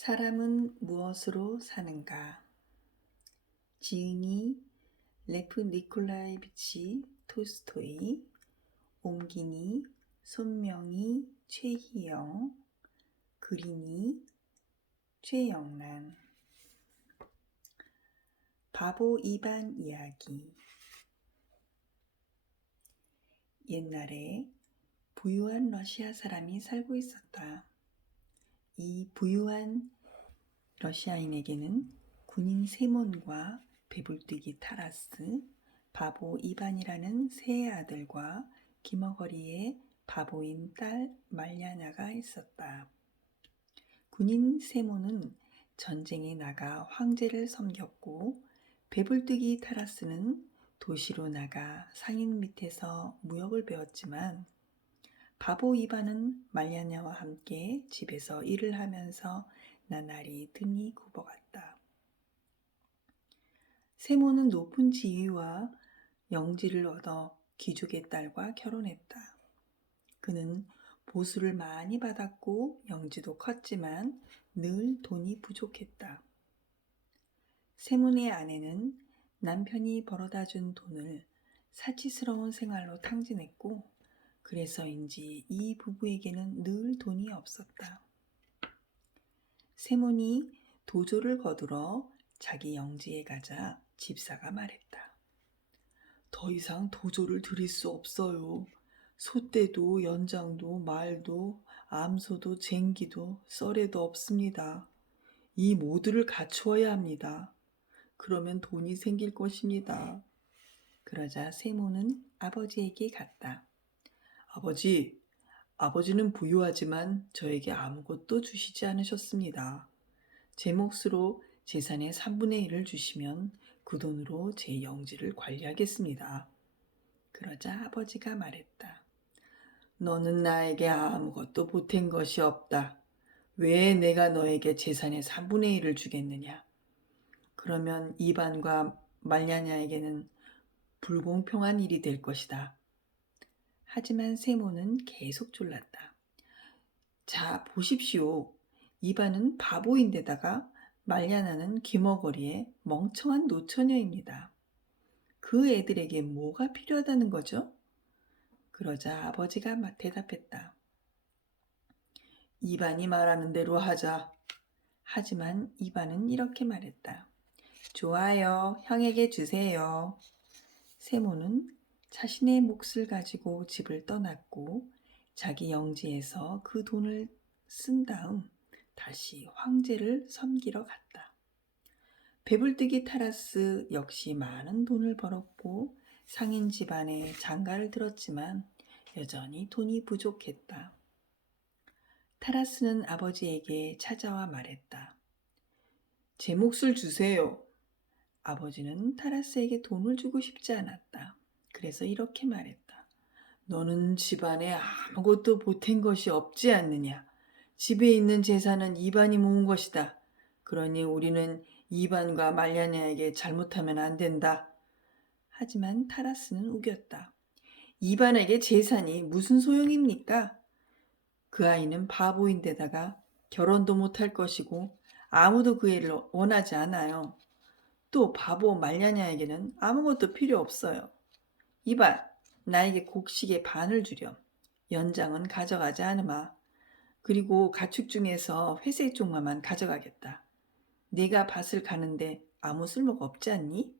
사람은 무엇으로 사는가? 지은이 레프 니콜라이비치 톨스토이, 옮기니 손명희 최희영, 그리니 최영란. 바보 이반 이야기. 옛날에 부유한 러시아 사람이 살고 있었다. 이 부유한 러시아인에게는 군인 세몬과 배불뚝이 타라스, 바보 이반이라는 세 아들과 기머거리의 바보인 딸 말냐냐가 있었다. 군인 세몬은 전쟁에 나가 황제를 섬겼고, 배불뚝이 타라스는 도시로 나가 상인 밑에서 무역을 배웠지만, 바보 이반은 말냐냐와 함께 집에서 일을 하면서 나날이 등이 굽어갔다. 세몬은 높은 지위와 영지를 얻어 귀족의 딸과 결혼했다. 그는 보수를 많이 받았고 영지도 컸지만 늘 돈이 부족했다. 세몬의 아내는 남편이 벌어다 준 돈을 사치스러운 생활로 탕진했고, 그래서인지 이 부부에게는 늘 돈이 없었다. 세몬이 도조를 거두러 자기 영지에 가자 집사가 말했다. 더 이상 도조를 드릴 수 없어요. 소떼도 연장도 말도 암소도 쟁기도 썰에도 없습니다. 이 모두를 갖추어야 합니다. 그러면 돈이 생길 것입니다. 그러자 세몬은 아버지에게 갔다. 아버지는 부유하지만 저에게 아무것도 주시지 않으셨습니다. 제 몫으로 재산의 3분의 1을 주시면 그 돈으로 제 영지를 관리하겠습니다. 그러자 아버지가 말했다. 너는 나에게 아무것도 보탠 것이 없다. 왜 내가 너에게 재산의 3분의 1을 주겠느냐? 그러면 이반과 말냐냐에게는 불공평한 일이 될 것이다. 하지만 세몬은 계속 졸랐다. 자, 보십시오. 이반은 바보인데다가 말냐나는 귀머거리에 멍청한 노처녀입니다. 그 애들에게 뭐가 필요하다는 거죠? 그러자 아버지가 대답했다. 이반이 말하는 대로 하자. 하지만 이반은 이렇게 말했다. 좋아요, 형에게 주세요. 세몬은 자신의 몫을 가지고 집을 떠났고 자기 영지에서 그 돈을 쓴 다음 다시 황제를 섬기러 갔다. 배불뚝이 타라스 역시 많은 돈을 벌었고 상인 집안에 장가를 들었지만 여전히 돈이 부족했다. 타라스는 아버지에게 찾아와 말했다. 제 몫을 주세요. 아버지는 타라스에게 돈을 주고 싶지 않았다. 그래서 이렇게 말했다. 너는 집안에 아무것도 보탠 것이 없지 않느냐. 집에 있는 재산은 이반이 모은 것이다. 그러니 우리는 이반과 말냐냐에게 잘못하면 안 된다. 하지만 타라스는 우겼다. 이반에게 재산이 무슨 소용입니까? 그 아이는 바보인데다가 결혼도 못할 것이고 아무도 그 애를 원하지 않아요. 또 바보 말냐냐에게는 아무것도 필요 없어요. 이반, 나에게 곡식의 반을 주렴. 연장은 가져가지 않으마. 그리고 가축 중에서 회색 종마만 가져가겠다. 네가 밭을 가는데 아무 쓸모가 없지 않니?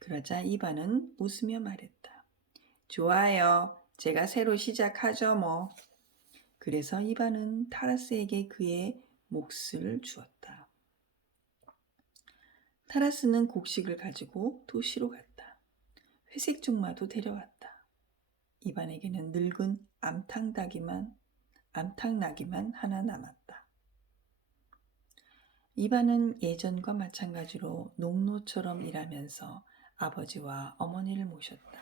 그러자 이반은 웃으며 말했다. 좋아요. 제가 새로 시작하죠 뭐. 그래서 이반은 타라스에게 그의 몫을 주었다. 타라스는 곡식을 가지고 도시로 갔다. 회색 종마도 데려왔다. 이반에게는 늙은 암탉나기만 하나 남았다. 이반은 예전과 마찬가지로 농노처럼 일하면서 아버지와 어머니를 모셨다.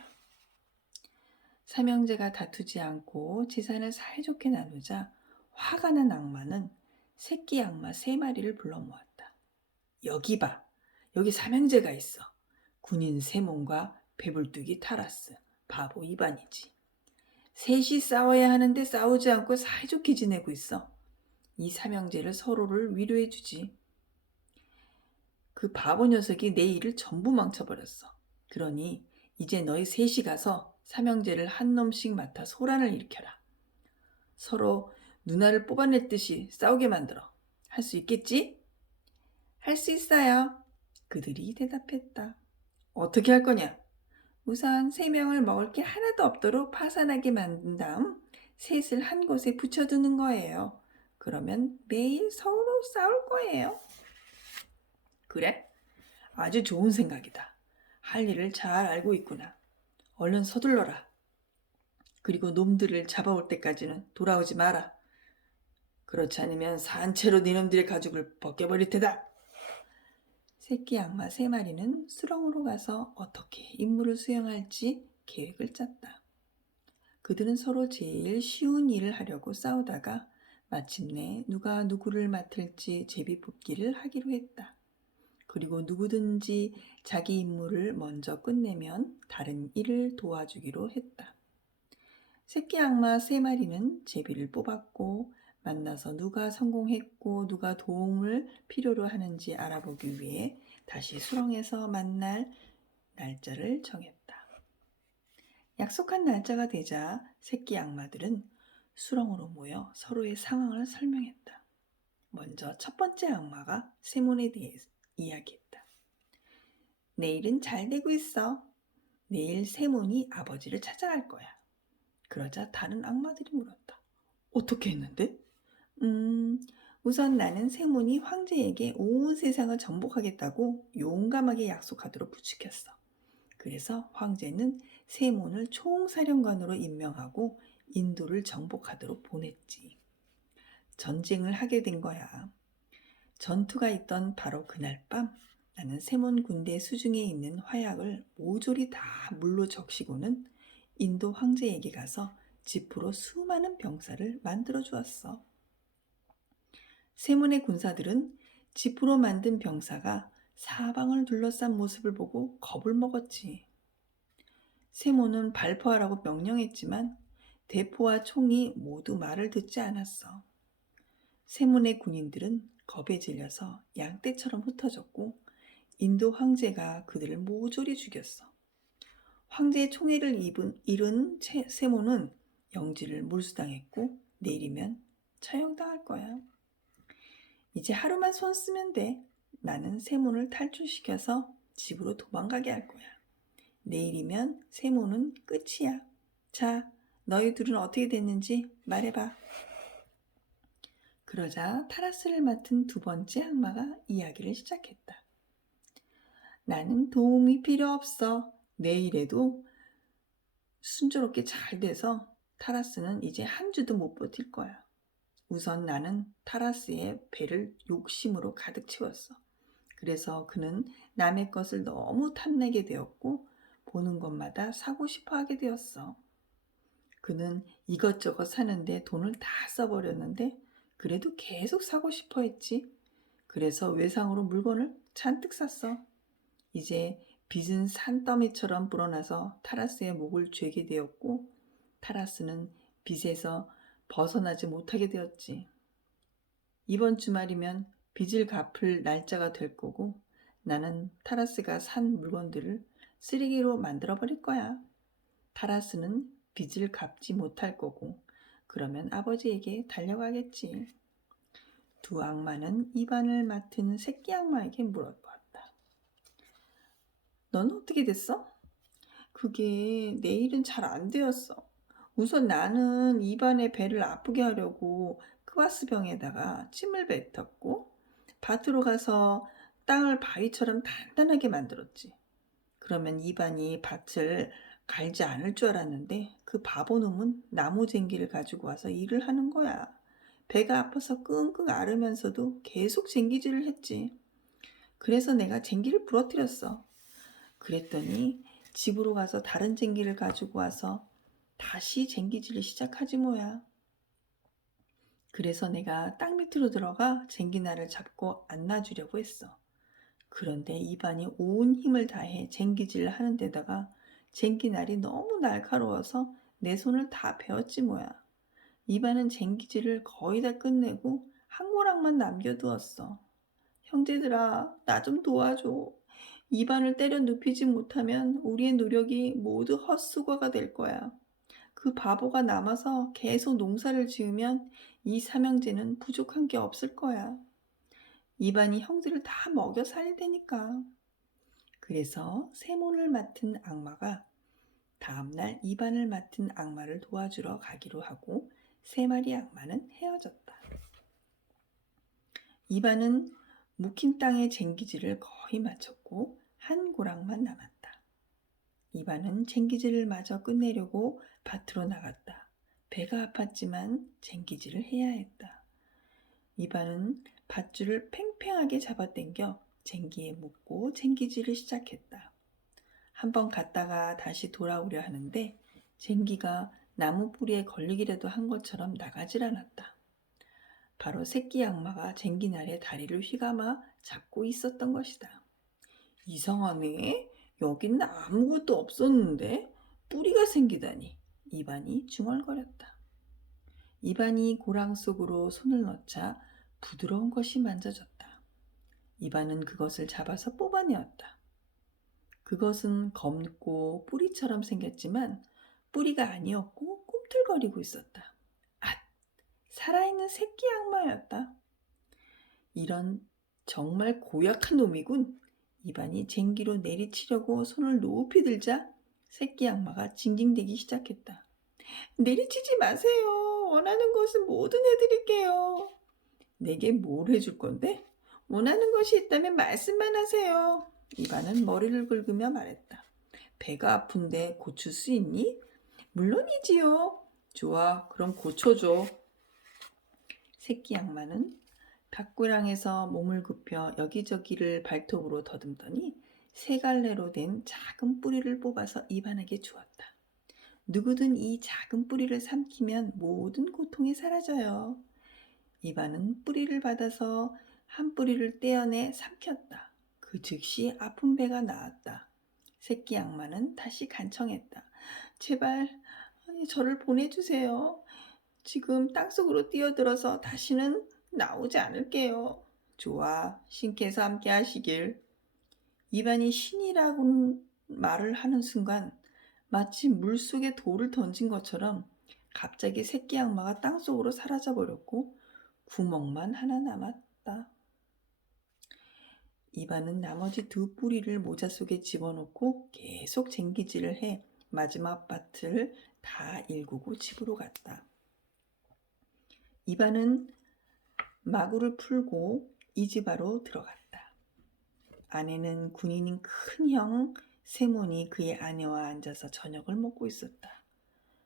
삼형제가 다투지 않고 재산을 사이좋게 나누자 화가 난 악마는 새끼 악마 3마리를 불러 모았다. 여기 봐. 여기 삼형제가 있어. 군인 세몬과 배불뚝이 타라스, 바보 이반이지. 셋이 싸워야 하는데 싸우지 않고 사이좋게 지내고 있어. 이 삼형제를 서로를 위로해 주지. 그 바보 녀석이 내 일을 전부 망쳐버렸어. 그러니 이제 너희 셋이 가서 삼형제를 한 놈씩 맡아 소란을 일으켜라. 서로 누나를 뽑아낼 듯이 싸우게 만들어. 할 수 있겠지? 할 수 있어요. 그들이 대답했다. 어떻게 할 거냐? 우선 3명을 먹을 게 하나도 없도록 파산하게 만든 다음 셋을 한 곳에 붙여두는 거예요. 그러면 매일 서로 싸울 거예요. 그래? 아주 좋은 생각이다. 할 일을 잘 알고 있구나. 얼른 서둘러라. 그리고 놈들을 잡아올 때까지는 돌아오지 마라. 그렇지 않으면 산채로 네놈들의 가죽을 벗겨버릴 테다. 새끼 악마 3마리는 수렁으로 가서 어떻게 임무를 수행할지 계획을 짰다. 그들은 서로 제일 쉬운 일을 하려고 싸우다가 마침내 누가 누구를 맡을지 제비뽑기를 하기로 했다. 그리고 누구든지 자기 임무를 먼저 끝내면 다른 일을 도와주기로 했다. 새끼 악마 3마리는 제비를 뽑았고 만나서 누가 성공했고 누가 도움을 필요로 하는지 알아보기 위해 다시 수렁에서 만날 날짜를 정했다. 약속한 날짜가 되자 새끼 악마들은 수렁으로 모여 서로의 상황을 설명했다. 먼저 첫 번째 악마가 세몬에 대해 이야기했다. 내일은 잘 되고 있어. 내일 세몬이 아버지를 찾아갈 거야. 그러자 다른 악마들이 물었다. 어떻게 했는데? 우선 나는 세몬이 황제에게 온 세상을 정복하겠다고 용감하게 약속하도록 부추겼어. 그래서 황제는 세몬을 총사령관으로 임명하고 인도를 정복하도록 보냈지. 전쟁을 하게 된 거야. 전투가 있던 바로 그날 밤 나는 세몬 군대 수중에 있는 화약을 모조리 다 물로 적시고는 인도 황제에게 가서 지프로 수많은 병사를 만들어 주었어. 세몬의 군사들은 지프로 만든 병사가 사방을 둘러싼 모습을 보고 겁을 먹었지. 세몬은 발포하라고 명령했지만 대포와 총이 모두 말을 듣지 않았어. 세몬의 군인들은 겁에 질려서 양떼처럼 흩어졌고 인도 황제가 그들을 모조리 죽였어. 황제의 총애를 잃은 세몬은 영지를 몰수당했고 내일이면 처형당할 거야. 이제 하루만 손 쓰면 돼. 나는 세몬을 탈출시켜서 집으로 도망가게 할 거야. 내일이면 세몬은 끝이야. 자, 너희들은 어떻게 됐는지 말해봐. 그러자 타라스를 맡은 두 번째 악마가 이야기를 시작했다. 나는 도움이 필요 없어. 내일에도 순조롭게 잘 돼서 타라스는 이제 한 주도 못 버틸 거야. 우선 나는 타라스의 배를 욕심으로 가득 채웠어. 그래서 그는 남의 것을 너무 탐내게 되었고 보는 것마다 사고 싶어 하게 되었어. 그는 이것저것 사는데 돈을 다 써버렸는데 그래도 계속 사고 싶어 했지. 그래서 외상으로 물건을 잔뜩 샀어. 이제 빚은 산더미처럼 불어나서 타라스의 목을 죄게 되었고 타라스는 빚에서 벗어나지 못하게 되었지. 이번 주말이면 빚을 갚을 날짜가 될 거고 나는 타라스가 산 물건들을 쓰레기로 만들어버릴 거야. 타라스는 빚을 갚지 못할 거고 그러면 아버지에게 달려가겠지. 두 악마는 입안을 맡은 새끼 악마에게 물어보았다. 넌 어떻게 됐어? 그게 내일은 잘 안 되었어. 우선 나는 입안에 배를 아프게 하려고 크바스병에다가 침을 뱉었고 밭으로 가서 땅을 바위처럼 단단하게 만들었지. 그러면 입안이 밭을 갈지 않을 줄 알았는데 그 바보놈은 나무 쟁기를 가지고 와서 일을 하는 거야. 배가 아파서 끙끙 앓으면서도 계속 쟁기질을 했지. 그래서 내가 쟁기를 부러뜨렸어. 그랬더니 집으로 가서 다른 쟁기를 가지고 와서 다시 쟁기질을 시작하지 뭐야. 그래서 내가 땅 밑으로 들어가 쟁기날을 잡고 안 놔주려고 했어. 그런데 입안이 온 힘을 다해 쟁기질을 하는 데다가 쟁기날이 너무 날카로워서 내 손을 다 베었지 뭐야. 입안은 쟁기질을 거의 다 끝내고 한 고랑만 남겨두었어. 형제들아, 나 좀 도와줘. 입안을 때려 눕히지 못하면 우리의 노력이 모두 헛수고가 될 거야. 그 바보가 남아서 계속 농사를 지으면 이 삼형제는 부족한 게 없을 거야. 입안이 형제를 다 먹여 살릴 테니까. 그래서 세몬을 맡은 악마가 다음날 입안을 맡은 악마를 도와주러 가기로 하고 세 마리 악마는 헤어졌다. 입안은 묵힌 땅의 쟁기질을 거의 마쳤고 한 고랑만 남았다. 입안은 쟁기질을 마저 끝내려고 밭으로 나갔다. 배가 아팠지만 쟁기질을 해야 했다. 입안은 밧줄을 팽팽하게 잡아당겨 쟁기에 묶고 쟁기질을 시작했다. 한번 갔다가 다시 돌아오려 하는데 쟁기가 나무 뿌리에 걸리기라도 한 것처럼 나가질 않았다. 바로 새끼 악마가 쟁기날에 다리를 휘감아 잡고 있었던 것이다. 이상하네. 여기는 아무것도 없었는데 뿌리가 생기다니. 입안이 중얼거렸다. 입안이 고랑 속으로 손을 넣자 부드러운 것이 만져졌다. 입안은 그것을 잡아서 뽑아내었다. 그것은 검고 뿌리처럼 생겼지만 뿌리가 아니었고 꿈틀거리고 있었다. 앗! 살아있는 새끼 악마였다. 이런 정말 고약한 놈이군. 입안이 쟁기로 내리치려고 손을 높이 들자 새끼 악마가 징징대기 시작했다. 내리치지 마세요. 원하는 것은 뭐든 해드릴게요. 내게 뭘 해줄 건데? 원하는 것이 있다면 말씀만 하세요. 입안은 머리를 긁으며 말했다. 배가 아픈데 고칠 수 있니? 물론이지요. 좋아, 그럼 고쳐줘. 새끼 악마는 밭고랑에서 몸을 굽혀 여기저기를 발톱으로 더듬더니 세 갈래로 된 작은 뿌리를 뽑아서 입안에게 주었다. 누구든 이 작은 뿌리를 삼키면 모든 고통이 사라져요. 입안은 뿌리를 받아서 한 뿌리를 떼어내 삼켰다. 그 즉시 아픈 배가 나았다. 새끼 악마는 다시 간청했다. 제발 저를 보내주세요. 지금 땅속으로 뛰어들어서 다시는 나오지 않을게요. 좋아, 신께서 함께 하시길. 입안이 신이라고 말을 하는 순간 마치 물속에 돌을 던진 것처럼 갑자기 새끼 악마가 땅속으로 사라져버렸고 구멍만 하나 남았다. 입안은 나머지 두 뿌리를 모자 속에 집어넣고 계속 쟁기질을 해 마지막 밭을 다 일구고 집으로 갔다. 입안은 마구를 풀고 이 집 안으로 들어갔다. 안에는 군인인 큰형 세몬이 그의 아내와 앉아서 저녁을 먹고 있었다.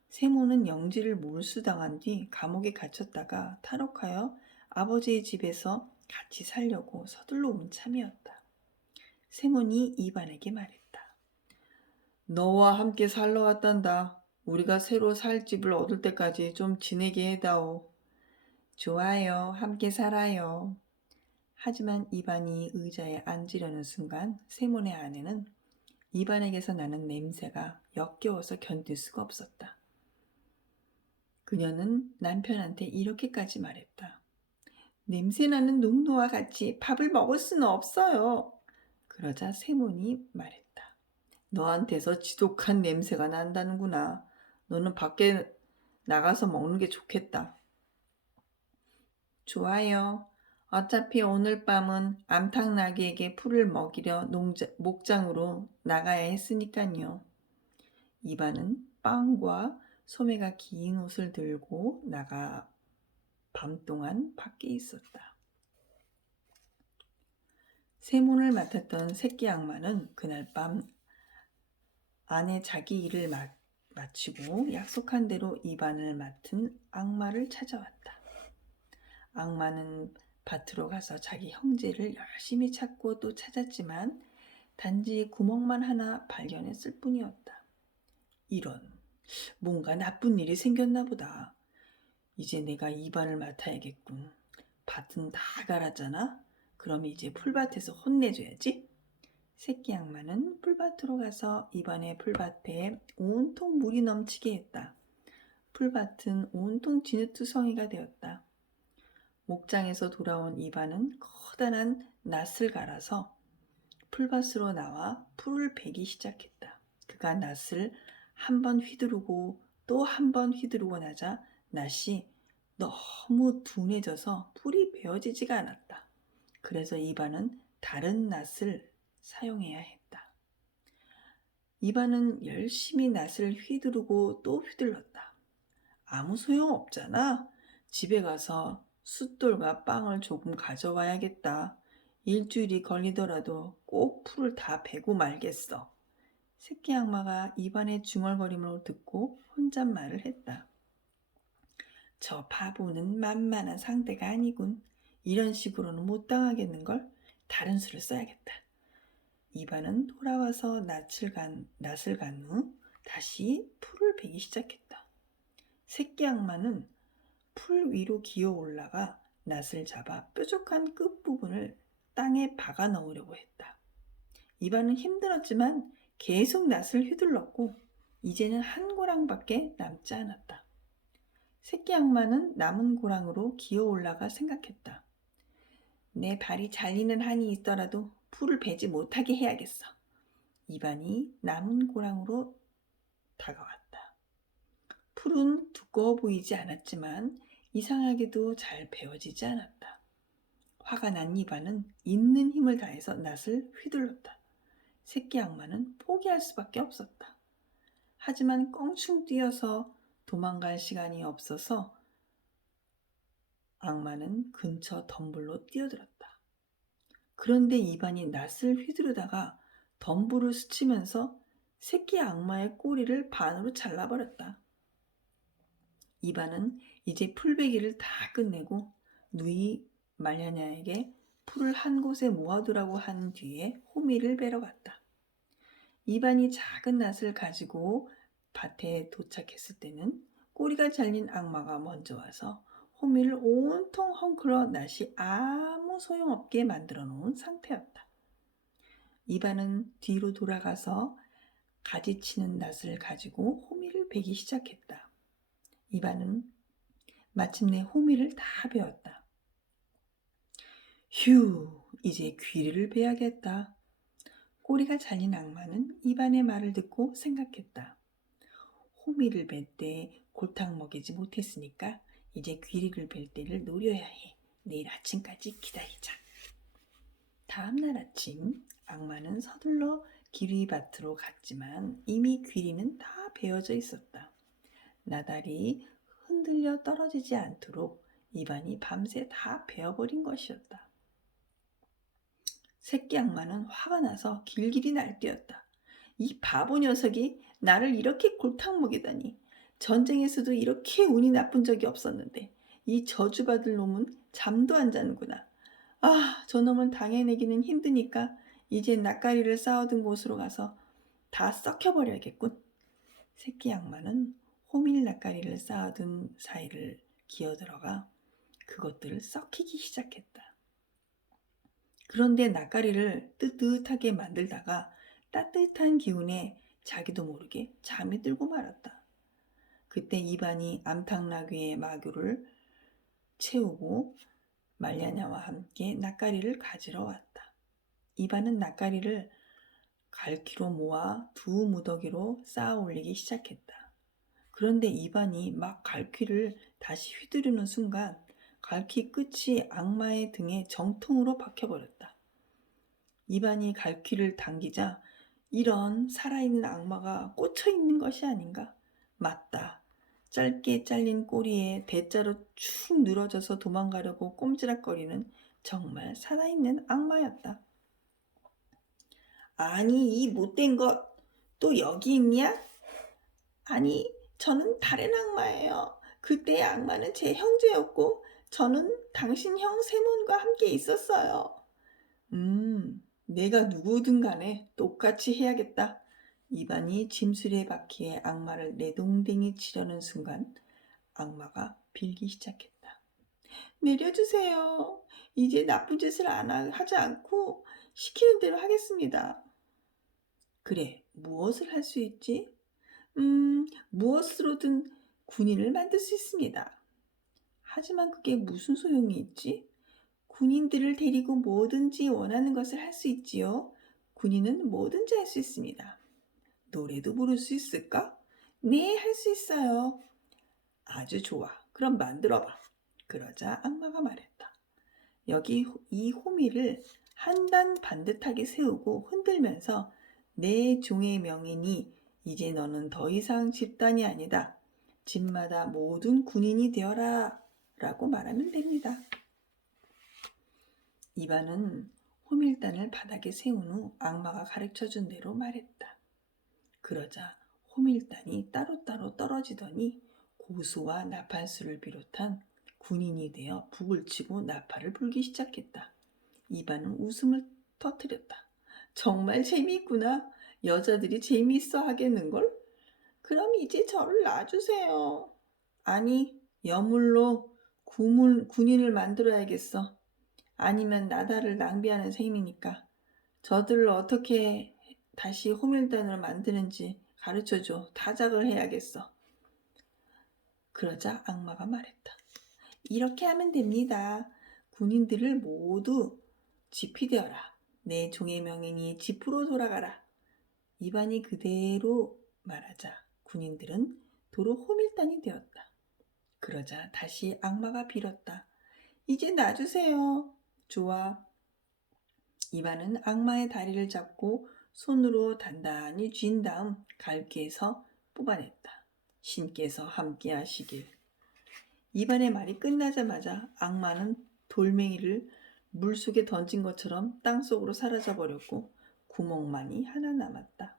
세몬은 영지를 몰수당한 뒤 감옥에 갇혔다가 탈옥하여 아버지의 집에서 같이 살려고 서둘러 온 참이었다. 세몬이 입안에게 말했다. 너와 함께 살러 왔단다. 우리가 새로 살 집을 얻을 때까지 좀 지내게 해다오. 좋아요. 함께 살아요. 하지만 이반이 의자에 앉으려는 순간 세몬의 아내는 이반에게서 나는 냄새가 역겨워서 견딜 수가 없었다. 그녀는 남편한테 이렇게까지 말했다. 냄새나는 농노와 같이 밥을 먹을 수는 없어요. 그러자 세몬이 말했다. 너한테서 지독한 냄새가 난다는구나. 너는 밖에 나가서 먹는 게 좋겠다. 좋아요. 어차피 오늘 밤은 암탉나귀에게 풀을 먹이려 목장으로 나가야 했으니까요. 이반은 빵과 소매가 긴 옷을 들고 나가 밤 동안 밖에 있었다. 세몬을 맡았던 새끼 악마는 그날 밤 안에 자기 일을 마치고 약속한 대로 이반을 맡은 악마를 찾아왔다. 악마는 밭으로 가서 자기 형제를 열심히 찾고 또 찾았지만 단지 구멍만 하나 발견했을 뿐이었다. 이런, 뭔가 나쁜 일이 생겼나 보다. 이제 내가 이반을 맡아야겠군. 밭은 다 갈았잖아? 그럼 이제 풀밭에서 혼내줘야지. 새끼 악마는 풀밭으로 가서 이반의 풀밭에 온통 물이 넘치게 했다. 풀밭은 온통 진흙투성이가 되었다. 목장에서 돌아온 이반은 커다란 낫을 갈아서 풀밭으로 나와 풀을 베기 시작했다. 그가 낫을 한 번 휘두르고 또 한 번 휘두르고 나자 낫이 너무 둔해져서 풀이 베어지지가 않았다. 그래서 이반은 다른 낫을 사용해야 했다. 이반은 열심히 낫을 휘두르고 또 휘둘렀다. 아무 소용 없잖아. 집에 가서 숫돌과 빵을 조금 가져와야겠다. 일주일이 걸리더라도 꼭 풀을 다 베고 말겠어. 새끼 악마가 이반의 중얼거림을 듣고 혼잣말을 했다. 저 바보는 만만한 상대가 아니군. 이런 식으로는 못 당하겠는걸? 다른 수를 써야겠다. 이반은 돌아와서 낫을 간 후 다시 풀을 베기 시작했다. 새끼 악마는 풀 위로 기어 올라가 낫을 잡아 뾰족한 끝부분을 땅에 박아 넣으려고 했다. 이반은 힘들었지만 계속 낫을 휘둘렀고 이제는 한 고랑밖에 남지 않았다. 새끼 악마는 남은 고랑으로 기어 올라가 생각했다. 내 발이 잘리는 한이 있더라도 풀을 베지 못하게 해야겠어. 이반이 남은 고랑으로 다가왔다. 풀은 두꺼워 보이지 않았지만 이상하게도 잘 베어지지 않았다. 화가 난 이반은 있는 힘을 다해서 낫을 휘둘렀다. 새끼 악마는 포기할 수밖에 없었다. 하지만 껑충 뛰어서 도망갈 시간이 없어서 악마는 근처 덤불로 뛰어들었다. 그런데 이반이 낫을 휘두르다가 덤불을 스치면서 새끼 악마의 꼬리를 반으로 잘라버렸다. 이반은 이제 풀베기를 다 끝내고 누이 말냐냐에게 풀을 한 곳에 모아두라고 한 뒤에 호미를 베러 갔다. 이반이 작은 낫을 가지고 밭에 도착했을 때는 꼬리가 잘린 악마가 먼저 와서 호미를 온통 헝클어 낫이 아무 소용없게 만들어 놓은 상태였다. 이반은 뒤로 돌아가서 가지치는 낫을 가지고 호미를 베기 시작했다. 이반은 마침내 호미를 다 베었다. 휴, 이제 귀리를 베야겠다. 꼬리가 잘린 악마는 이반의 말을 듣고 생각했다. 호미를 벨 때 골탕 먹이지 못했으니까 이제 귀리를 벨 때를 노려야 해. 내일 아침까지 기다리자. 다음 날 아침 악마는 서둘러 귀리밭으로 갔지만 이미 귀리는 다 베어져 있었다. 나달이 흔들려 떨어지지 않도록 이반이 밤새 다 베어버린 것이었다. 새끼 악마는 화가 나서 길길이 날뛰었다. 이 바보 녀석이 나를 이렇게 골탕 먹이다니. 전쟁에서도 이렇게 운이 나쁜 적이 없었는데 이 저주받을 놈은 잠도 안 자는구나. 아, 저놈을 당해내기는 힘드니까 이제 낯가리를 쌓아둔 곳으로 가서 다 썩혀버려야겠군. 새끼 악마는 호밀 낯가리를 쌓아둔 사이를 기어들어가 그것들을 썩히기 시작했다. 그런데 낯가리를 뜨뜻하게 만들다가 따뜻한 기운에 자기도 모르게 잠이 들고 말았다. 그때 이반이 암탉나귀의 마구를 채우고 말냐냐와 함께 낯가리를 가지러 왔다. 이반은 낯가리를 갈퀴로 모아 두 무더기로 쌓아 올리기 시작했다. 그런데 이반이 막 갈퀴를 다시 휘두르는 순간 갈퀴 끝이 악마의 등에 정통으로 박혀버렸다. 이반이 갈퀴를 당기자 이런 살아있는 악마가 꽂혀있는 것이 아닌가? 맞다. 짧게 잘린 꼬리에 대자로 축 늘어져서 도망가려고 꼼지락거리는 정말 살아있는 악마였다. 아니, 이 못된 것 또 여기 있냐? 아니, 저는 다른 악마예요. 그때의 악마는 제 형제였고 저는 당신 형 세몬과 함께 있었어요. 내가 누구든 간에 똑같이 해야겠다. 이반이 짐술에 박히에 악마를 내동댕이 치려는 순간 악마가 빌기 시작했다. 내려주세요. 이제 나쁜 짓을 하지 않고 시키는 대로 하겠습니다. 그래, 무엇을 할 수 있지? 무엇으로든 군인을 만들 수 있습니다. 하지만 그게 무슨 소용이 있지? 군인들을 데리고 뭐든지 원하는 것을 할 수 있지요. 군인은 뭐든지 할 수 있습니다. 노래도 부를 수 있을까? 네, 할 수 있어요. 아주 좋아. 그럼 만들어봐. 그러자 악마가 말했다. 여기 이 호미를 한 단 반듯하게 세우고 흔들면서 내 종의 명이니 이제 너는 더 이상 집단이 아니다. 집마다 모든 군인이 되어라. 라고 말하면 됩니다. 이반은 호밀단을 바닥에 세운 후 악마가 가르쳐준 대로 말했다. 그러자 호밀단이 따로따로 떨어지더니 고수와 나팔수를 비롯한 군인이 되어 북을 치고 나팔을 불기 시작했다. 이반은 웃음을 터뜨렸다. 정말 재미있구나. 여자들이 재미있어 하겠는걸? 그럼 이제 저를 놔주세요. 아니, 여물로 군인을 만들어야겠어. 아니면 나다를 낭비하는 셈이니까. 저들을 어떻게 다시 호밀단으로 만드는지 가르쳐줘. 타작을 해야겠어. 그러자 악마가 말했다. 이렇게 하면 됩니다. 군인들을 모두 집이 되어라. 내 종의 명이니 집으로 돌아가라. 이반이 그대로 말하자 군인들은 도로 호밀단이 되었다. 그러자 다시 악마가 빌었다. 이제 놔주세요. 좋아. 이반은 악마의 다리를 잡고 손으로 단단히 쥔 다음 갈기에서 뽑아냈다. 신께서 함께 하시길. 이반의 말이 끝나자마자 악마는 돌멩이를 물속에 던진 것처럼 땅속으로 사라져버렸고 구멍만이 하나 남았다.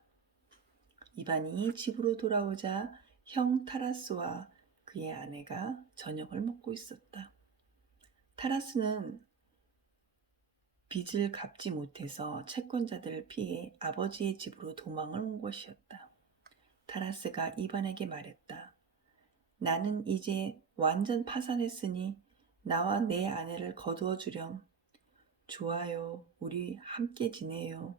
이반이 집으로 돌아오자 형 타라스와 그의 아내가 저녁을 먹고 있었다. 타라스는 빚을 갚지 못해서 채권자들을 피해 아버지의 집으로 도망을 온 것이었다. 타라스가 이반에게 말했다. 나는 이제 완전 파산했으니 나와 내 아내를 거두어 주렴. 좋아요. 우리 함께 지내요.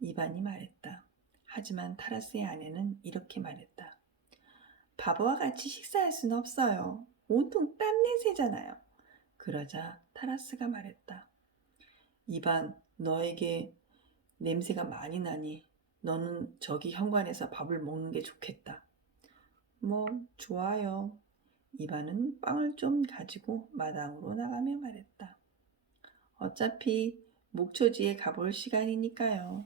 이반이 말했다. 하지만 타라스의 아내는 이렇게 말했다. 바보와 같이 식사할 수는 없어요. 온통 땀냄새잖아요. 그러자 타라스가 말했다. 이반, 너에게 냄새가 많이 나니 너는 저기 현관에서 밥을 먹는 게 좋겠다. 뭐 좋아요. 이반은 빵을 좀 가지고 마당으로 나가며 말했다. 어차피 목초지에 가볼 시간이니까요.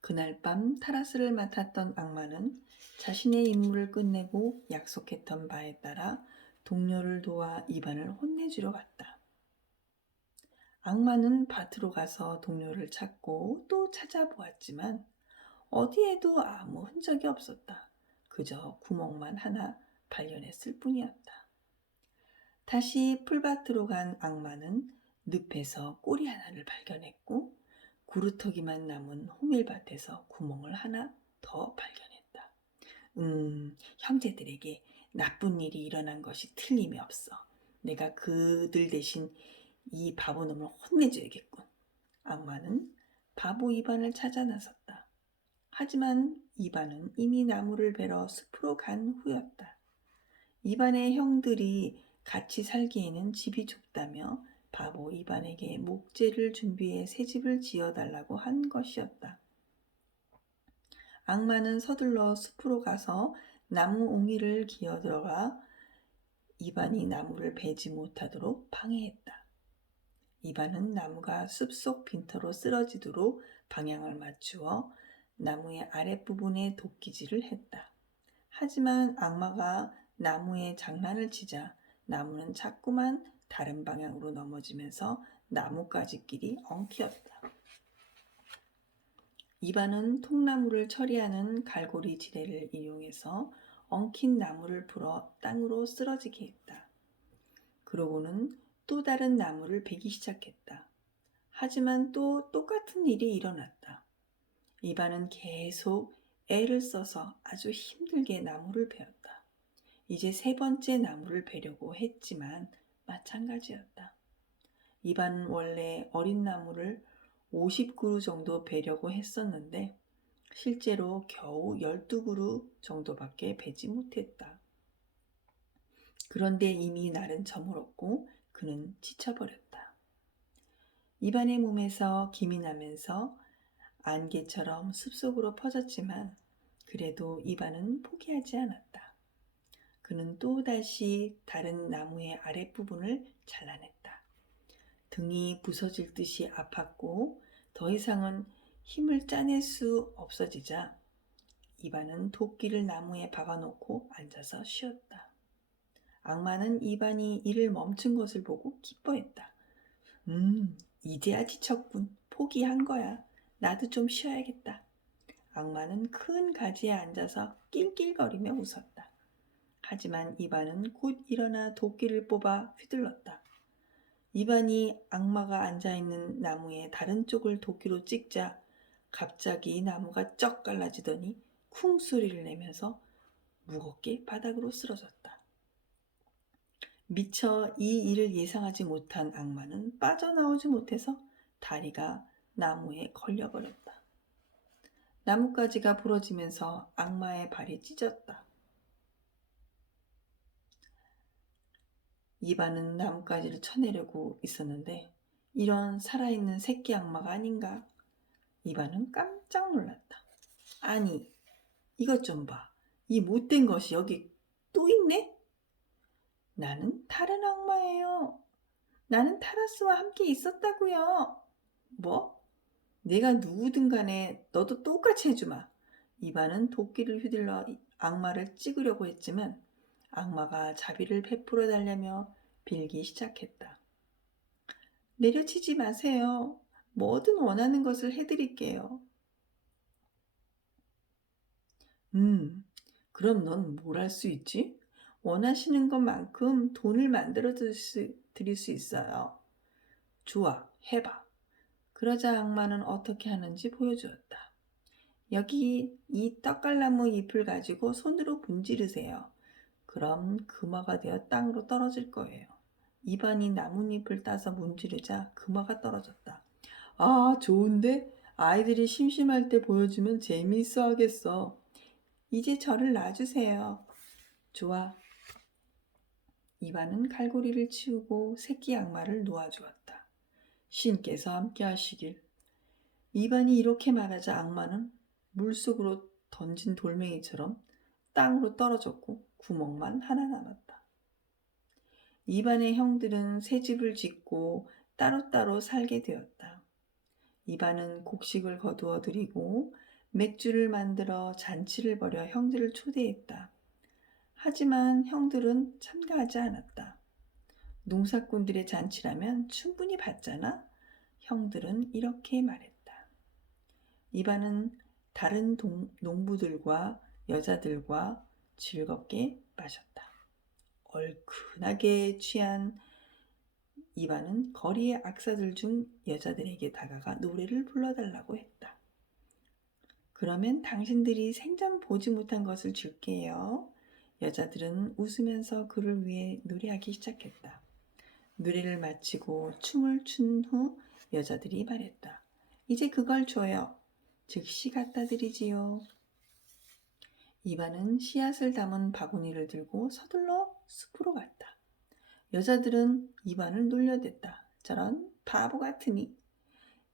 그날 밤 타라스를 맡았던 악마는 자신의 임무를 끝내고 약속했던 바에 따라 동료를 도와 이반을 혼내주러 갔다. 악마는 밭으로 가서 동료를 찾고 또 찾아보았지만 어디에도 아무 흔적이 없었다. 그저 구멍만 하나 발견했을 뿐이었다. 다시 풀밭으로 간 악마는 늪에서 꼬리 하나를 발견했고 구루터기만 남은 호밀밭에서 구멍을 하나 더 발견했다. 형제들에게 나쁜 일이 일어난 것이 틀림이 없어. 내가 그들 대신 이 바보놈을 혼내줘야겠군. 악마는 바보 이반을 찾아 나섰다. 하지만 이반은 이미 나무를 베러 숲으로 간 후였다. 이반의 형들이 같이 살기에는 집이 좁다며 바보 이반에게 목재를 준비해 새 집을 지어달라고 한 것이었다. 악마는 서둘러 숲으로 가서 나무 옹이를 기어들어가 이반이 나무를 베지 못하도록 방해했다. 이반은 나무가 숲속 빈터로 쓰러지도록 방향을 맞추어 나무의 아랫부분에 도끼질을 했다. 하지만 악마가 나무에 장난을 치자 나무는 자꾸만 다른 방향으로 넘어지면서 나뭇가지끼리 엉키었다. 이반은 통나무를 처리하는 갈고리 지대를 이용해서 엉킨 나무를 풀어 땅으로 쓰러지게 했다. 그러고는 또 다른 나무를 베기 시작했다. 하지만 또 똑같은 일이 일어났다. 이반은 계속 애를 써서 아주 힘들게 나무를 베었다. 이제 세 번째 나무를 베려고 했지만 마찬가지였다. 이반은 원래 어린 나무를 50그루 정도 베려고 했었는데 실제로 겨우 12그루 정도밖에 베지 못했다. 그런데 이미 날은 저물었고 그는 지쳐버렸다. 이반의 몸에서 김이 나면서 안개처럼 숲속으로 퍼졌지만 그래도 이반은 포기하지 않았다. 그는 또다시 다른 나무의 아랫부분을 잘라냈다. 등이 부서질 듯이 아팠고 더 이상은 힘을 짜낼 수 없어지자 이반은 도끼를 나무에 박아놓고 앉아서 쉬었다. 악마는 이반이 일을 멈춘 것을 보고 기뻐했다. 이제야 지쳤군. 포기한 거야. 나도 좀 쉬어야겠다. 악마는 큰 가지에 앉아서 낄낄거리며 웃었다. 하지만 이반은 곧 일어나 도끼를 뽑아 휘둘렀다. 이반이 악마가 앉아있는 나무의 다른 쪽을 도끼로 찍자 갑자기 나무가 쩍 갈라지더니 쿵 소리를 내면서 무겁게 바닥으로 쓰러졌다. 미처 이 일을 예상하지 못한 악마는 빠져나오지 못해서 다리가 나무에 걸려버렸다. 나뭇가지가 부러지면서 악마의 발이 찢었다. 이반은 나뭇가지를 쳐내려고 있었는데 이런 살아있는 새끼 악마가 아닌가? 이반은 깜짝 놀랐다. 아니, 이것 좀 봐. 이 못된 것이 여기 또 있네? 나는 다른 악마예요. 나는 타라스와 함께 있었다고요. 뭐? 내가 누구든 간에 너도 똑같이 해주마. 이반은 도끼를 휘둘러 악마를 찍으려고 했지만 악마가 자비를 베풀어 달라며 빌기 시작했다. 내려치지 마세요. 뭐든 원하는 것을 해드릴게요. 그럼 넌 뭘 할 수 있지? 원하시는 것만큼 돈을 만들어 드릴 수 있어요. 좋아, 해봐. 그러자 악마는 어떻게 하는지 보여주었다. 여기 이 떡갈나무 잎을 가지고 손으로 문지르세요. 그럼 금화가 되어 땅으로 떨어질 거예요. 이반이 나뭇잎을 따서 문지르자 금화가 떨어졌다. 아, 좋은데? 아이들이 심심할 때 보여주면 재미있어 하겠어. 이제 저를 놔주세요. 좋아. 이반은 갈고리를 치우고 새끼 악마를 놓아주었다. 신께서 함께 하시길. 이반이 이렇게 말하자 악마는 물속으로 던진 돌멩이처럼 땅으로 떨어졌고 구멍만 하나 남았다. 이반의 형들은 새 집을 짓고 따로따로 살게 되었다. 이반은 곡식을 거두어 들이고 맥주를 만들어 잔치를 벌여 형들을 초대했다. 하지만 형들은 참가하지 않았다. 농사꾼들의 잔치라면 충분히 받잖아? 형들은 이렇게 말했다. 이반은 다른 농부들과 여자들과 즐겁게 마셨다. 얼큰하게 취한 이반은 거리의 악사들 중 여자들에게 다가가 노래를 불러달라고 했다. 그러면 당신들이 생전 보지 못한 것을 줄게요. 여자들은 웃으면서 그를 위해 노래하기 시작했다. 노래를 마치고 춤을 춘 후 여자들이 말했다. 이제 그걸 줘요. 즉시 갖다 드리지요. 이반은 씨앗을 담은 바구니를 들고 서둘러 숲으로 갔다. 여자들은 이반을 놀려댔다. 저런 바보 같으니.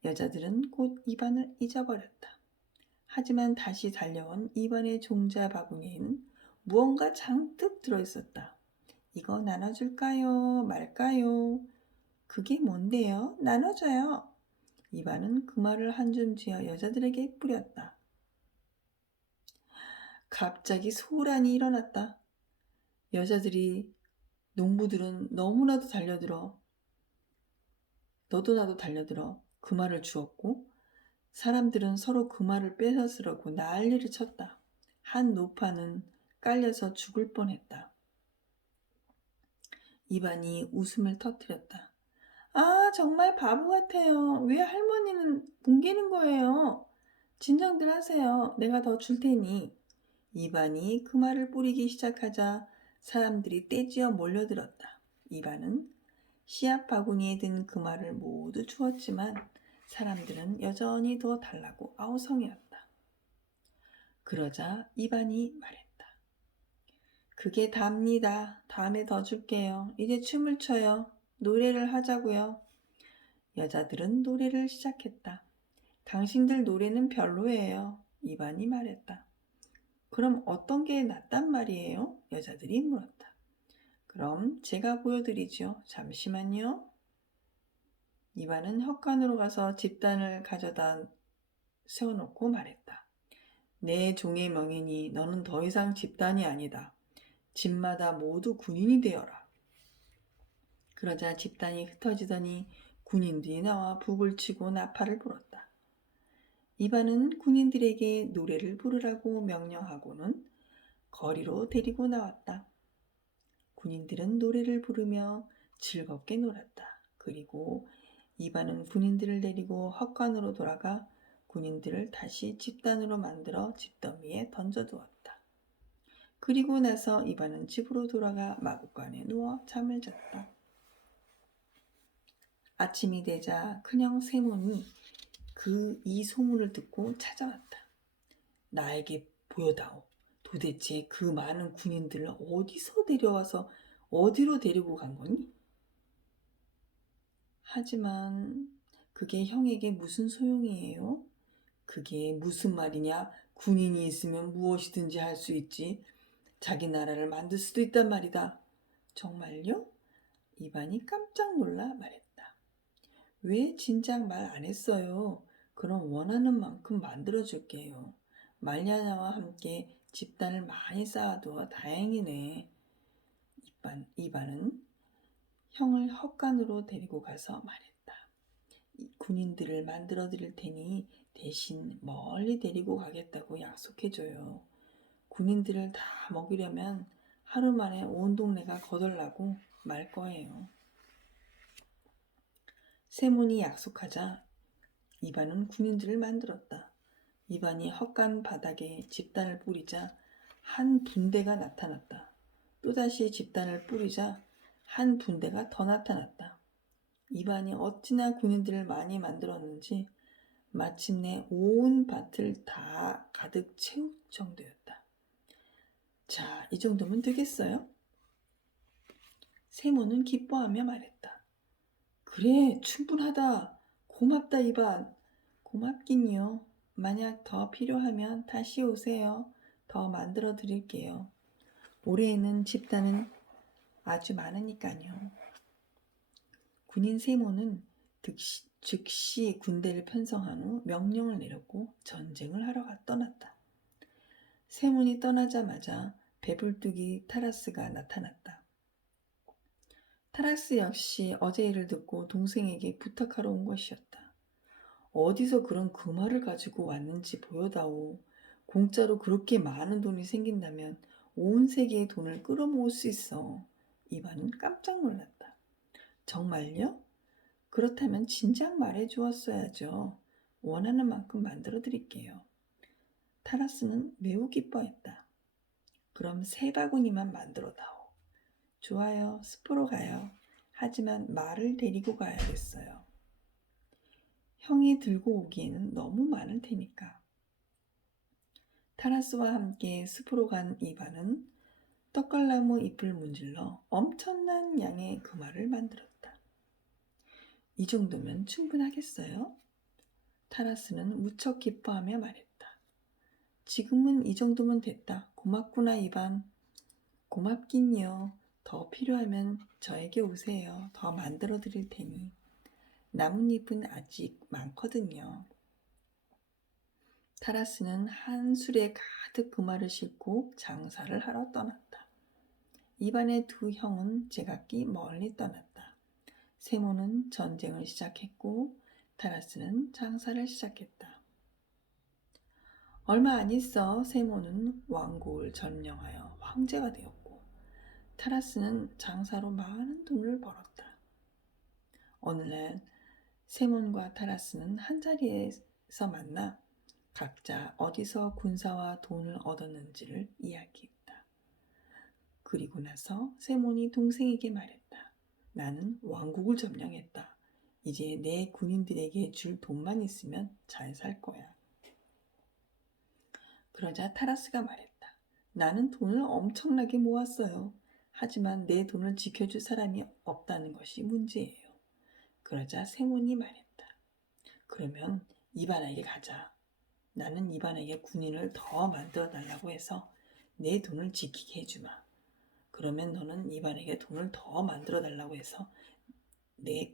여자들은 곧 이반을 잊어버렸다. 하지만 다시 달려온 이반의 종자 바구니에는 무언가 잔뜩 들어있었다. 이거 나눠줄까요? 말까요? 그게 뭔데요? 나눠줘요. 이반은 그 말을 한 줌 쥐어 여자들에게 뿌렸다. 갑자기 소란이 일어났다. 여자들이 농부들은 너무나도 달려들어 너도 나도 달려들어 그 말을 주었고 사람들은 서로 그 말을 뺏어쓰려고 난리를 쳤다. 한 노파는 깔려서 죽을 뻔했다. 이반이 웃음을 터뜨렸다. 아, 정말 바보 같아요. 왜 할머니는 뭉개는 거예요? 진정들 하세요. 내가 더 줄 테니. 이반이 그 말을 뿌리기 시작하자 사람들이 떼지어 몰려들었다. 이반은 씨앗 바구니에 든 그 말을 모두 주었지만 사람들은 여전히 더 달라고 아우성이었다. 그러자 이반이 말했다. 그게 답니다. 다음에 더 줄게요. 이제 춤을 춰요. 노래를 하자고요. 여자들은 노래를 시작했다. 당신들 노래는 별로예요. 이반이 말했다. 그럼 어떤 게 낫단 말이에요? 여자들이 물었다. 그럼 제가 보여드리죠. 잠시만요. 이반은 헛간으로 가서 집단을 가져다 세워놓고 말했다. 내 종의 명이니 너는 더 이상 집단이 아니다. 집마다 모두 군인이 되어라. 그러자 집단이 흩어지더니 군인들이 나와 북을 치고 나팔을 불었다. 이반은 군인들에게 노래를 부르라고 명령하고는 거리로 데리고 나왔다. 군인들은 노래를 부르며 즐겁게 놀았다. 그리고 이반은 군인들을 데리고 헛간으로 돌아가 군인들을 다시 집단으로 만들어 집더미에 던져두었다. 그리고 나서 이반은 집으로 돌아가 마구간에 누워 잠을 잤다. 아침이 되자 큰형 세몬이 이 소문을 듣고 찾아왔다. 나에게 보여다오. 도대체 그 많은 군인들을 어디서 데려와서 어디로 데리고 간 거니? 하지만 그게 형에게 무슨 소용이에요? 그게 무슨 말이냐? 군인이 있으면 무엇이든지 할 수 있지. 자기 나라를 만들 수도 있단 말이다. 정말요? 이반이 깜짝 놀라 말했다. 왜 진작 말 안 했어요? 그럼 원하는 만큼 만들어줄게요. 말냐냐와 함께 집단을 많이 쌓아두어 다행이네. 이반은 형을 헛간으로 데리고 가서 말했다. 군인들을 만들어 드릴 테니 대신 멀리 데리고 가겠다고 약속해줘요. 군인들을 다 먹이려면 하루 만에 온 동네가 거덜나고 말 거예요. 세몬이 약속하자 이반은 군인들을 만들었다. 이반이 헛간 바닥에 집단을 뿌리자 한 분대가 나타났다. 또다시 집단을 뿌리자 한 분대가 더 나타났다. 이반이 어찌나 군인들을 많이 만들었는지 마침내 온 밭을 다 가득 채울 정도였다. 자, 이 정도면 되겠어요? 세모는 기뻐하며 말했다. 그래, 충분하다. 고맙다, 이반. 고맙긴요. 만약 더 필요하면 다시 오세요. 더 만들어 드릴게요. 올해에는 집단은 아주 많으니까요. 군인 세모는 즉시 군대를 편성한 후 명령을 내렸고 전쟁을 하러 떠났다. 세몬이 떠나자마자 배불뚝이 타라스가 나타났다. 타라스 역시 어제 일을 듣고 동생에게 부탁하러 온 것이었다. 어디서 그런 금화를 가지고 왔는지 보여다오. 공짜로 그렇게 많은 돈이 생긴다면 온 세계의 돈을 끌어모을 수 있어. 이반은 깜짝 놀랐다. 정말요? 그렇다면 진작 말해 주었어야죠. 원하는 만큼 만들어 드릴게요. 타라스는 매우 기뻐했다. 그럼 3바구니만 만들어 다오. 좋아요. 숲으로 가요. 하지만 말을 데리고 가야겠어요. 형이 들고 오기에는 너무 많을 테니까. 타라스와 함께 숲으로 간 이반은 떡갈나무 잎을 문질러 엄청난 양의 금화를 만들었다. 이 정도면 충분하겠어요? 타라스는 무척 기뻐하며 말했다. 지금은 이 정도면 됐다. 고맙구나, 이반. 고맙긴요. 더 필요하면 저에게 오세요. 더 만들어 드릴 테니. 나뭇잎은 아직 많거든요. 타라스는 한 술에 가득 금화를 싣고 장사를 하러 떠났다. 이반의 2 형은 제각기 멀리 떠났다. 세모는 전쟁을 시작했고 타라스는 장사를 시작했다. 얼마 안 있어 세모는 왕국을 점령하여 황제가 되었고 타라스는 장사로 많은 돈을 벌었다. 어느 날 세몬과 타라스는 한자리에서 만나 각자 어디서 군사와 돈을 얻었는지를 이야기했다. 그리고 나서 세몬이 동생에게 말했다. 나는 왕국을 점령했다. 이제 내 군인들에게 줄 돈만 있으면 잘 살 거야. 그러자 타라스가 말했다. 나는 돈을 엄청나게 모았어요. 하지만 내 돈을 지켜줄 사람이 없다는 것이 문제예요. 그러자 세몬이 말했다. 그러면 이반에게 가자. 나는 이반에게 군인을 더 만들어 달라고 해서 내 돈을 지키게 해주마. 그러면 너는 이반에게 돈을 더 만들어 달라고 해서 내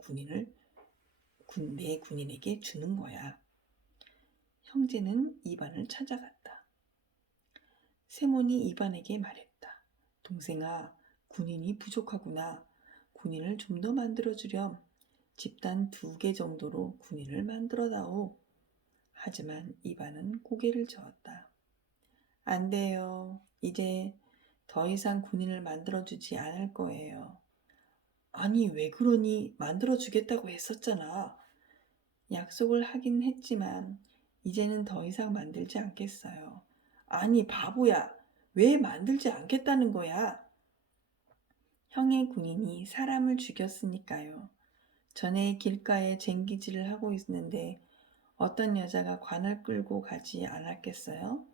군인에게 주는 거야. 형제는 이반을 찾아갔다. 세몬이 이반에게 말했다. 동생아, 군인이 부족하구나. 군인을 좀 더 만들어주렴. 집단 2개 정도로 군인을 만들어다오. 하지만 이반은 고개를 저었다. 안 돼요. 이제 더 이상 군인을 만들어주지 않을 거예요. 아니, 왜 그러니? 만들어주겠다고 했었잖아. 약속을 하긴 했지만 이제는 더 이상 만들지 않겠어요. 아니, 바보야. 왜 만들지 않겠다는 거야? 형의 군인이 사람을 죽였으니까요. 전에 길가에 쟁기질을 하고 있는데 어떤 여자가 관을 끌고 가지 않았겠어요?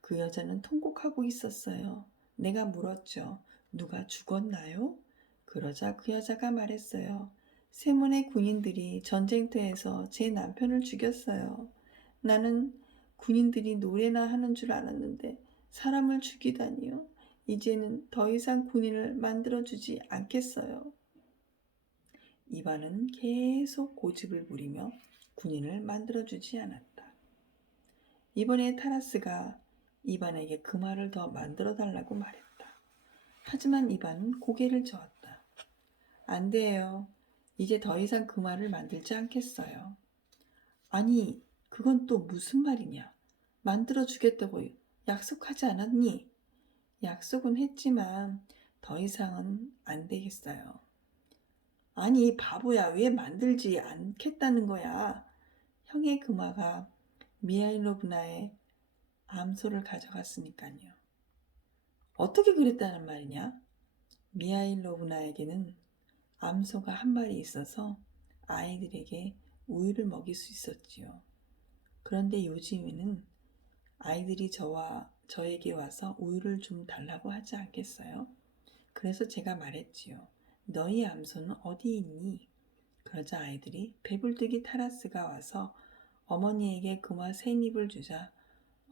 그 여자는 통곡하고 있었어요. 내가 물었죠. 누가 죽었나요? 그러자 그 여자가 말했어요. 세몬의 군인들이 전쟁터에서 제 남편을 죽였어요. 나는 군인들이 노래나 하는 줄 알았는데 사람을 죽이다니요. 이제는 더 이상 군인을 만들어주지 않겠어요. 이반은 계속 고집을 부리며 군인을 만들어주지 않았다. 이번에 타라스가 이반에게 그 말을 더 만들어 달라고 말했다. 하지만 이반은 고개를 저었다. 안 돼요. 이제 더 이상 그 말을 만들지 않겠어요. 아니, 그건 또 무슨 말이냐? 만들어 주겠다고 약속하지 않았니? 약속은 했지만 더 이상은 안 되겠어요. 아니, 바보야, 왜 만들지 않겠다는 거야? 형의 금화가 미하일로브나의 암소를 가져갔으니까요. 어떻게 그랬다는 말이냐? 미하일로브나에게는 암소가 한 마리 있어서 아이들에게 우유를 먹일 수 있었지요. 그런데 요즘에는 아이들이 저에게 와서 우유를 좀 달라고 하지 않겠어요? 그래서 제가 말했지요. 너희 암소는 어디 있니? 그러자 아이들이 배불뚝이 타라스가 와서 어머니에게 금화 3입을 주자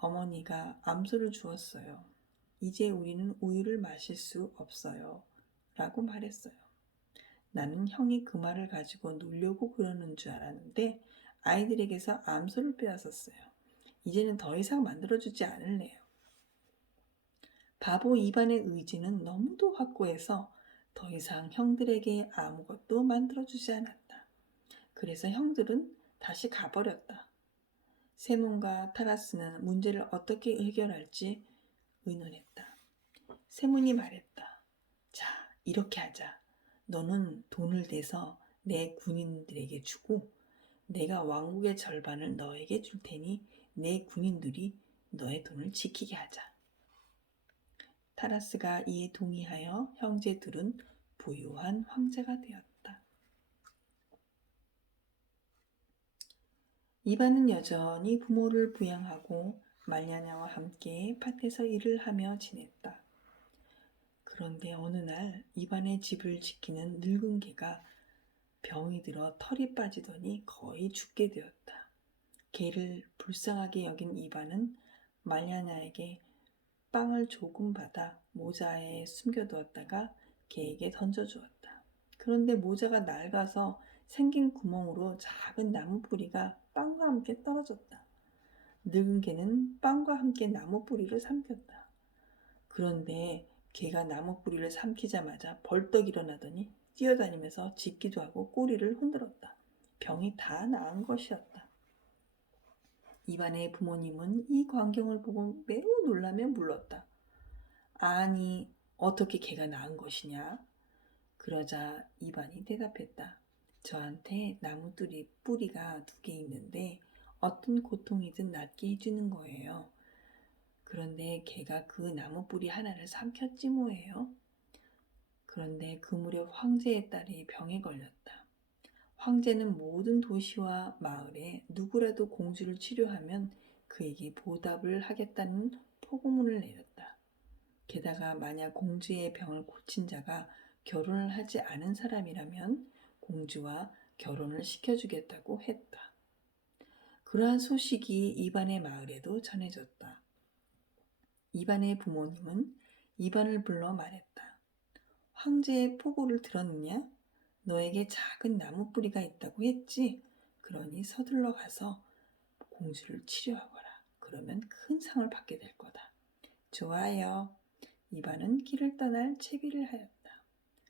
어머니가 암소를 주었어요. 이제 우리는 우유를 마실 수 없어요. 라고 말했어요. 나는 형이 그 말을 가지고 놀려고 그러는 줄 알았는데 아이들에게서 암소를 빼앗았어요. 이제는 더 이상 만들어주지 않을래요. 바보 이반의 의지는 너무도 확고해서 더 이상 형들에게 아무것도 만들어주지 않았다. 그래서 형들은 다시 가버렸다. 세몬과 타라스는 문제를 어떻게 해결할지 의논했다. 세몬이 말했다. 자, 이렇게 하자. 너는 돈을 내서 내 군인들에게 주고 내가 왕국의 절반을 너에게 줄 테니 내 군인들이 너의 돈을 지키게 하자. 타라스가 이에 동의하여 형제 둘은 부유한 황제가 되었다. 이반은 여전히 부모를 부양하고 말냐냐와 함께 밭에서 일을 하며 지냈다. 그런데 어느 날 이반의 집을 지키는 늙은 개가 병이 들어 털이 빠지더니 거의 죽게 되었다. 개를 불쌍하게 여긴 이반은 말냐냐에게 빵을 조금 받아 모자에 숨겨두었다가 개에게 던져주었다. 그런데 모자가 낡아서 생긴 구멍으로 작은 나무 뿌리가 빵과 함께 떨어졌다. 늙은 개는 빵과 함께 나무 뿌리를 삼켰다. 그런데 개가 나무 뿌리를 삼키자마자 벌떡 일어나더니 뛰어다니면서 짖기도 하고 꼬리를 흔들었다. 병이 다 나은 것이었다. 이반의 부모님은 이 광경을 보고 매우 놀라며 물렀다. 아니, 어떻게 개가 나은 것이냐? 그러자 이반이 대답했다. 저한테 나무 뿌리가 2개 있는데 어떤 고통이든 낫게 해주는 거예요. 그런데 개가 그 나무 뿌리 하나를 삼켰지 뭐예요. 그런데 그 무렵 황제의 딸이 병에 걸렸다. 황제는 모든 도시와 마을에 누구라도 공주를 치료하면 그에게 보답을 하겠다는 포고문을 내렸다. 게다가 만약 공주의 병을 고친 자가 결혼을 하지 않은 사람이라면 공주와 결혼을 시켜주겠다고 했다. 그러한 소식이 이반의 마을에도 전해졌다. 이반의 부모님은 이반을 불러 말했다. 황제의 포고를 들었느냐? 너에게 작은 나무 뿌리가 있다고 했지? 그러니 서둘러 가서 공주를 치료하거라. 그러면 큰 상을 받게 될 거다. 좋아요. 이반은 길을 떠날 채비를 하였다.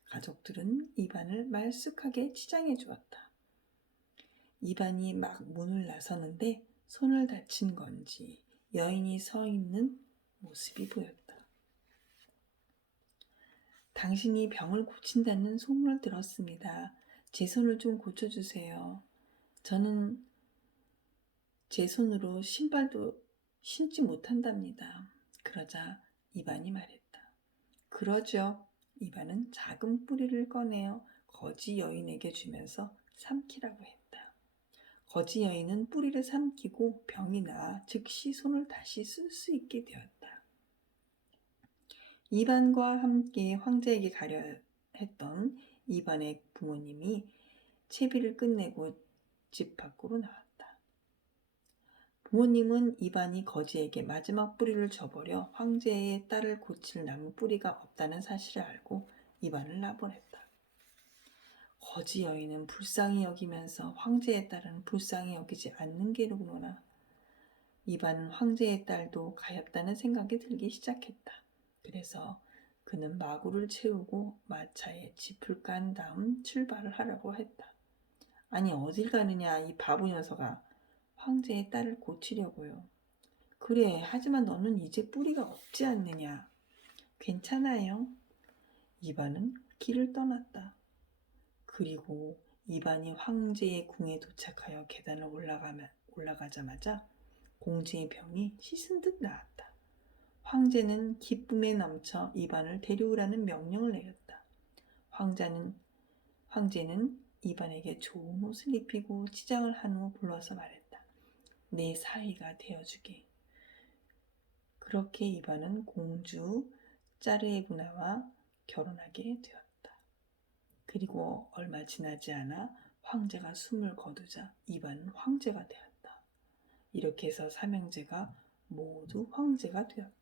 가족들은 이반을 말쑥하게 치장해 주었다. 이반이 막 문을 나서는데 손을 다친 건지 여인이 서 있는 모습이 보였다. 당신이 병을 고친다는 소문을 들었습니다. 제 손을 좀 고쳐주세요. 저는 제 손으로 신발도 신지 못한답니다. 그러자 이반이 말했다. 그러죠. 이반은 작은 뿌리를 꺼내어 거지 여인에게 주면서 삼키라고 했다. 거지 여인은 뿌리를 삼키고 병이 나아 즉시 손을 다시 쓸 수 있게 되었다. 이반과 함께 황제에게 가려 했던 이반의 부모님이 채비를 끝내고 집 밖으로 나왔다. 부모님은 이반이 거지에게 마지막 뿌리를 줘버려 황제의 딸을 고칠 나무 뿌리가 없다는 사실을 알고 이반을 나보냈다. 거지 여인은 불쌍히 여기면서 황제의 딸은 불쌍히 여기지 않는 게로구나. 이반은 황제의 딸도 가엾다는 생각이 들기 시작했다. 그래서 그는 마구를 채우고 마차에 짚을 깐 다음 출발을 하려고 했다. 아니 어딜 가느냐 이 바보 녀석아. 황제의 딸을 고치려고요. 그래 하지만 너는 이제 뿌리가 없지 않느냐. 괜찮아요. 이반은 길을 떠났다. 그리고 이반이 황제의 궁에 도착하여 계단을 올라가자마자 공주의 병이 씻은 듯 나았다. 황제는 기쁨에 넘쳐 이반을 데려오라는 명령을 내렸다. 황제는 이반에게 좋은 옷을 입히고 치장을 한 후 불러서 말했다. 내 사위가 되어주게. 그렇게 이반은 공주 짜르에구나와 결혼하게 되었다. 그리고 얼마 지나지 않아 황제가 숨을 거두자 이반은 황제가 되었다. 이렇게 해서 삼형제가 모두 황제가 되었다.